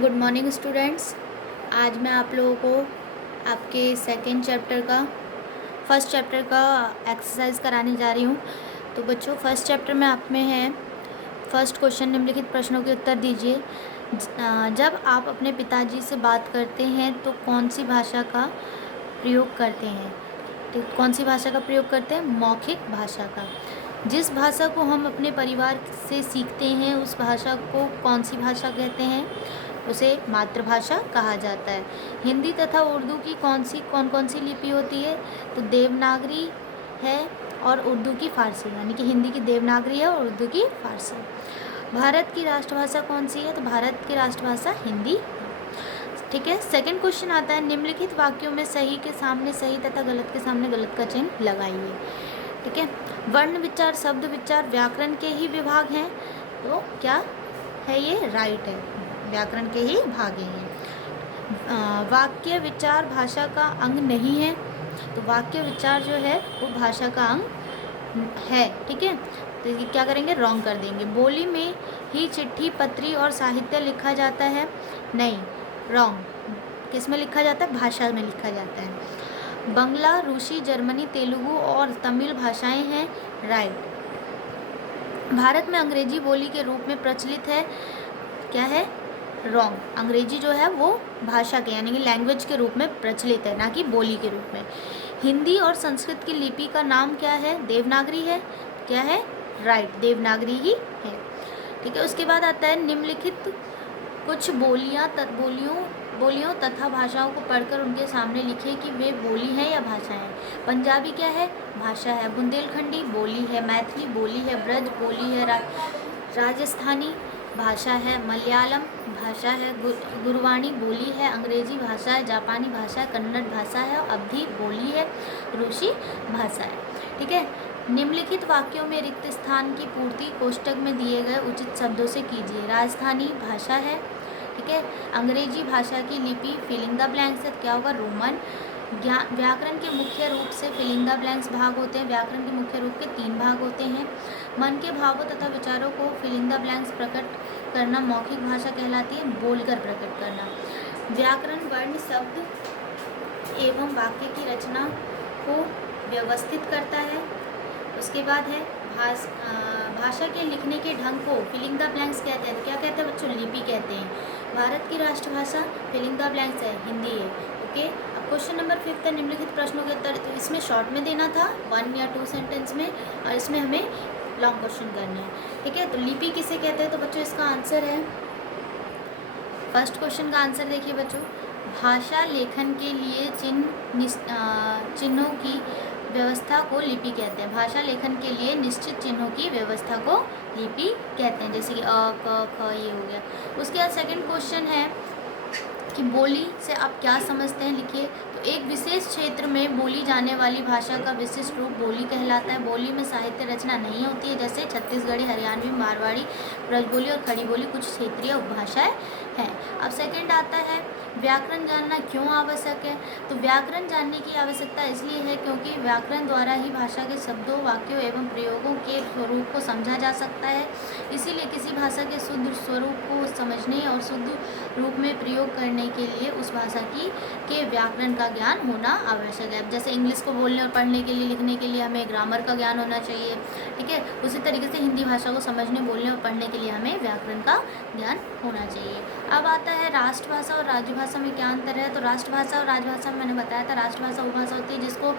Good morning students. आज मैं आप लोगों को आपके फर्स्ट चैप्टर का एक्सरसाइज कराने जा रही हूँ। तो बच्चों, फर्स्ट चैप्टर में आप में है फर्स्ट क्वेश्चन, निम्नलिखित प्रश्नों के उत्तर दीजिए। जब आप अपने पिताजी से बात करते हैं तो कौन सी भाषा का प्रयोग करते हैं? तो कौन सी भाषा का प्रयोग करते हैं? मौखिक भाषा का। जिस भाषा को हम अपने परिवार से सीखते हैं उस भाषा को कौन सी भाषा कहते हैं? उसे मातृभाषा कहा जाता है। हिंदी तथा उर्दू की कौन कौन सी लिपि होती है? तो देवनागरी है और उर्दू की फारसी, यानी कि हिंदी की देवनागरी है और उर्दू की फारसी। भारत की राष्ट्रभाषा कौन सी है? तो भारत की राष्ट्रभाषा हिंदी। ठीक है। सेकंड क्वेश्चन आता है, निम्नलिखित वाक्यों में सही के सामने सही तथा गलत के सामने गलत का चिन्ह लगाइए। ठीक है। वर्ण विचार, शब्द विचार व्याकरण के ही विभाग हैं, तो क्या है ये? राइट है, व्याकरण के ही भाग हैं। वाक्य विचार भाषा का अंग नहीं है, तो वाक्य विचार जो है वो भाषा का अंग है। ठीक है, तो ये क्या करेंगे? रॉन्ग कर देंगे। बोली में ही चिट्ठी, पत्री और साहित्य लिखा जाता है, नहीं, रॉन्ग। किस में लिखा जाता है? भाषा में लिखा जाता है। बंगला, रूसी, जर्मनी, तेलुगु और तमिल भाषाएं हैं, राइट। भारत में अंग्रेजी बोली के रूप में प्रचलित है, क्या है? रॉन्ग। अंग्रेजी जो है वो भाषा के यानी कि लैंग्वेज के रूप में प्रचलित है, ना कि बोली के रूप में। हिंदी और संस्कृत की लिपि का नाम क्या है? देवनागरी है, क्या है? राइट, देवनागरी ही है। ठीक है। उसके बाद आता है, निम्नलिखित कुछ बोलियों तथा भाषाओं को पढ़कर उनके सामने लिखिए कि वे बोली हैं या भाषा है। पंजाबी क्या है? भाषा है। बुंदेलखंडी बोली है। मैथिली बोली है। ब्रज बोली है। राजस्थानी भाषा है। मलयालम भाषा है। गुरवाणी बोली है। अंग्रेजी भाषा है। जापानी भाषा है। कन्नड़ भाषा है। अवधी बोली है। रूसी भाषा है। ठीक है। निम्नलिखित वाक्यों में रिक्त स्थान की पूर्ति कोष्टक में दिए गए उचित शब्दों से कीजिए। राजस्थानी भाषा है, ठीक है। अंग्रेजी भाषा की लिपि फिलिंग द ब्लैंक्स है, क्या होगा? रोमन। व्याकरण के मुख्य रूप से फिलिंग द ब्लैंक्स भाग होते हैं। व्याकरण के मुख्य रूप के 3 भाग होते हैं। मन के भावों तथा विचारों को फिलिंग द ब्लैंक्स प्रकट करना मौखिक भाषा कहलाती है, बोलकर प्रकट करना। व्याकरण वर्ण, शब्द एवं वाक्य की रचना को व्यवस्थित करता है। उसके बाद है भाषा के लिखने के ढंग को फिलिंग द ब्लैंक्स कहते हैं। क्या कहते हैं बच्चों? लिपि कहते हैं। भारत की राष्ट्रभाषा फिलिंग द ब्लैंक्स है, हिंदी है। ओके। अब क्वेश्चन नंबर 5 है, निम्नलिखित प्रश्नों के उत्तर। तो इसमें शॉर्ट में देना था 1 या 2 सेंटेंस में, और इसमें हमें लॉन्ग क्वेश्चन करना है। ठीक है। तो लिपि किसे कहते हैं? तो बच्चों इसका आंसर है, फर्स्ट क्वेश्चन का आंसर देखिए बच्चों, भाषा लेखन के लिए चिन्हों की व्यवस्था को लिपि कहते हैं। भाषा लेखन के लिए निश्चित चिन्हों की व्यवस्था को लिपि कहते हैं, जैसे कि अ, क, ख, ये हो गया। उसके बाद सेकंड क्वेश्चन है कि बोली से आप क्या समझते हैं, लिखिए। तो एक विशेष क्षेत्र में बोली जाने वाली भाषा का विशिष्ट रूप बोली कहलाता है। बोली में साहित्य रचना नहीं होती है, जैसे छत्तीसगढ़ी, हरियाणवी, मारवाड़ी, ब्रजबोली और खड़ी बोली कुछ क्षेत्रीय उपभाषाएं हैं। अब सेकंड आता है, व्याकरण जानना क्यों आवश्यक है? तो व्याकरण जानने की आवश्यकता इसलिए है क्योंकि व्याकरण द्वारा ही भाषा के शब्दों, वाक्यों एवं प्रयोगों के स्वरूप को समझा जा सकता है। इसीलिए किसी भाषा के शुद्ध स्वरूप को समझने और शुद्ध रूप में प्रयोग करने के लिए उस भाषा के व्याकरण का ज्ञान होना आवश्यक है। जैसे इंग्लिश को बोलने और पढ़ने के लिए, लिखने के लिए हमें ग्रामर का ज्ञान होना चाहिए, ठीक है। उसी तरीके से हिंदी भाषा को समझने, बोलने और पढ़ने के लिए हमें व्याकरण का ज्ञान होना चाहिए। अब आता है राष्ट्रभाषा और राजभाषा में क्या अंतर है? तो राष्ट्रभाषा और राजभाषा में मैंने बताया था, राष्ट्रभाषा वो भाषा होती है जिसको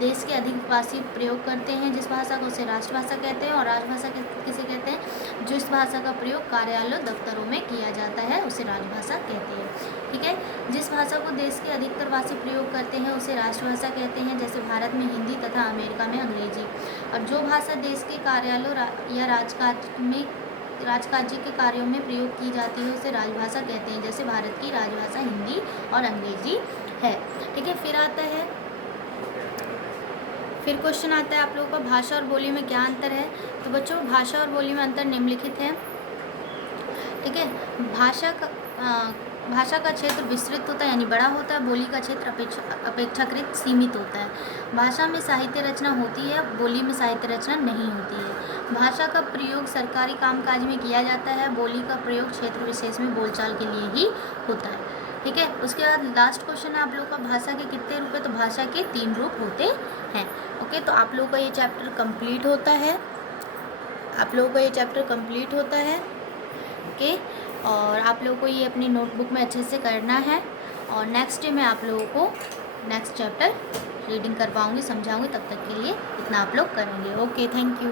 देश के अधिकवासी प्रयोग करते हैं, जिस भाषा को उसे राष्ट्रभाषा कहते हैं। और राजभाषा किसे कहते हैं? जिस भाषा का प्रयोग कार्यालयों, दफ्तरों में किया जाता है उसे राजभाषा कहते हैं, ठीक है। जिस भाषा को देश के अधिकतर वासी प्रयोग करते हैं उसे राष्ट्रभाषा कहते हैं, जैसे भारत में हिंदी तथा अमेरिका में अंग्रेजी। और जो भाषा देश के कार्यालयों या राजकाज के कार्यों में प्रयोग की जाती है उसे राजभाषा कहते हैं, जैसे भारत की राजभाषा हिंदी और अंग्रेजी है, ठीक है। फिर क्वेश्चन आता है आप लोगों का, भाषा और बोली में क्या अंतर है? तो बच्चों, भाषा और बोली में अंतर निम्नलिखित है, ठीक है। भाषा भाषा का क्षेत्र विस्तृत होता है यानी बड़ा होता है, बोली का क्षेत्र अपेक्षाकृत सीमित होता है। भाषा में साहित्य रचना होती है, बोली में साहित्य रचना नहीं होती है। भाषा का प्रयोग सरकारी कामकाज में किया जाता है, बोली का प्रयोग क्षेत्र विशेष में बोलचाल के लिए ही होता है। ठीक है, उसके बाद लास्ट क्वेश्चन है आप लोगों का, भाषा के कितने रूप है? तो भाषा के 3 रूप होते हैं। ओके, तो आप लोगों का ये चैप्टर कंप्लीट होता है, ओके। और आप लोगों को ये अपनी नोटबुक में अच्छे से करना है, और नेक्स्ट डे मैं आप लोगों को नेक्स्ट चैप्टर रीडिंग करवाऊँगी, समझाऊँगी। तब तक के लिए इतना आप लोग करेंगे। Okay, thank you.